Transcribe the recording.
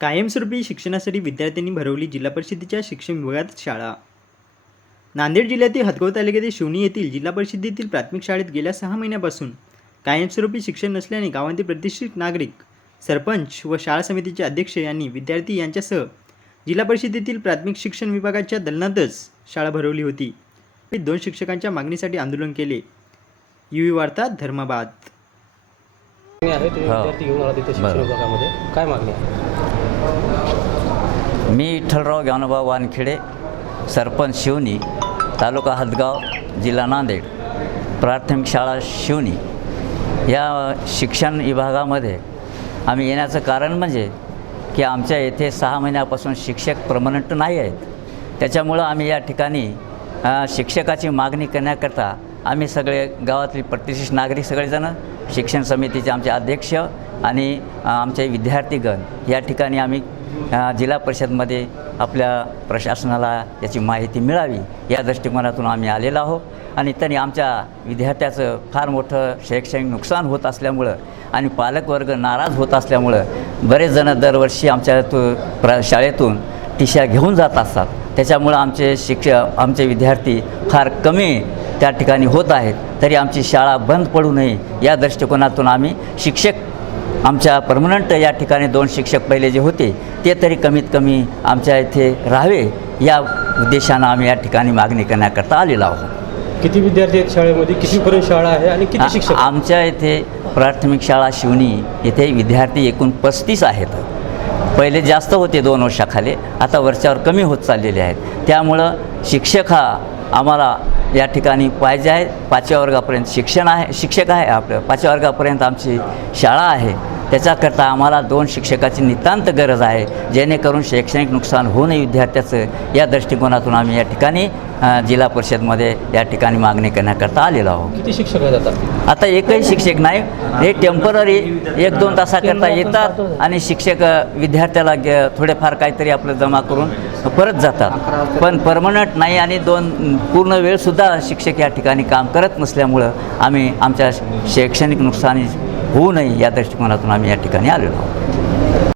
कायमस्वरूपी शिक्षणासाठी विद्यार्थ्यांनी भरवली जिल्हा परिषदेच्या शिक्षण विभागात शाळा. नांदेड जिल्ह्यातील हदगाव तालुक्यातील शिवणी येथील जिल्हा परिषदेतील प्राथमिक शाळेत गेल्या सहा महिन्यापासून कायमस्वरूपी शिक्षण नसल्याने गावातील प्रतिष्ठित नागरिक सरपंच व शाळा समितीचे अध्यक्ष यांनी विद्यार्थी यांच्यासह जिल्हा परिषदेतील प्राथमिक शिक्षण विभागाच्या दलनातच शाळा भरवली होती. दोन शिक्षकांच्या मागणीसाठी आंदोलन केले. युवी वार्ता धर्माबाद. मागणी आहे तुम्ही हो. विद्यार्थी घेऊन आला तिथे शिक्षण बरं. विभागामध्ये काय मागणी आहे मी विठ्ठलराव ज्ञानोबा वानखेडे सरपंच शिवनी तालुका हदगाव जिल्हा नांदेड प्राथमिक शाळा शिवनी या शिक्षण विभागामध्ये आम्ही येण्याचं कारण म्हणजे की आमच्या येथे सहा महिन्यापासून शिक्षक परमनंट नाही आहेत त्याच्यामुळं आम्ही या ठिकाणी अ, शिक्षकाची मागणी करण्याकरता आम्ही सगळे गावातले प्रतिष्ठित नागरिक सगळेजण शिक्षण समितीचे आमचे अध्यक्ष आणि आमचे विद्यार्थीगण. या ठिकाणी आम्ही जिल्हा परिषदमध्ये आपल्या प्रशासनाला याची माहिती मिळावी या दृष्टिकोनातून आम्ही आलेलो आहोत. आणि तरी आमच्या विद्यार्थ्याचं फार मोठं शैक्षणिक नुकसान होत असल्यामुळं आणि पालकवर्ग नाराज होत असल्यामुळं बरेच जण दरवर्षी आमच्या तु प्र शाळेतून टिशा घेऊन जात असतात. त्याच्यामुळं आमचे शिक्ष आमचे विद्यार्थी फार कमी त्या ठिकाणी होत आहेत. तरी आमची शाळा बंद पडू नये या दृष्टिकोनातून आम्ही शिक्षक आमच्या परमनंट या ठिकाणी दोन शिक्षक पहिले जे होते ते तरी कमीत कमी आमच्या इथे राहावे या उद्देशानं आम्ही या ठिकाणी मागणी करण्याकरता आलेलो आहोत. किती विद्यार्थी आहेत शाळेमध्ये? कितीपर्यंत शाळा आहे आणि किती शिक्षक आमच्या इथे प्राथमिक शाळा शिवणी येथे विद्यार्थी एकूण पस्तीस आहेत. पहिले जास्त होते दोन वर्षाखाली आता वरच्यावर कमी होत चाललेले आहेत. त्यामुळं शिक्षक हा आम्हाला या ठिकाणी पाहिजे आहे. पाचव्या वर्गापर्यंत शिक्षण आहे शिक्षक आहे आपलं. पाचव्या वर्गापर्यंत आमची शाळा आहे. त्याच्याकरता आम्हाला दोन शिक्षकाची नितांत गरज आहे जेणेकरून शैक्षणिक नुकसान होऊ नये विद्यार्थ्याचं. या दृष्टिकोनातून आम्ही या ठिकाणी जिल्हा परिषदमध्ये या ठिकाणी मागणी करण्याकरता आलेलो आहोत. किती शिक्षक आहेत आता एकही शिक्षक नाही. हे टेंपररी एक दोन तासाकरता येतात आणि शिक्षक विद्यार्थ्याला थोडेफार काहीतरी आपलं जमा करून परत जातात. पण परमनंट नाही आणि दोन पूर्ण वेळसुद्धा शिक्षक या ठिकाणी काम करत नसल्यामुळं आम्ही आमच्या शैक्षणिक नुकसानी होऊ नये या दृष्टिकोनातून आम्ही या ठिकाणी आलेलो आहोत.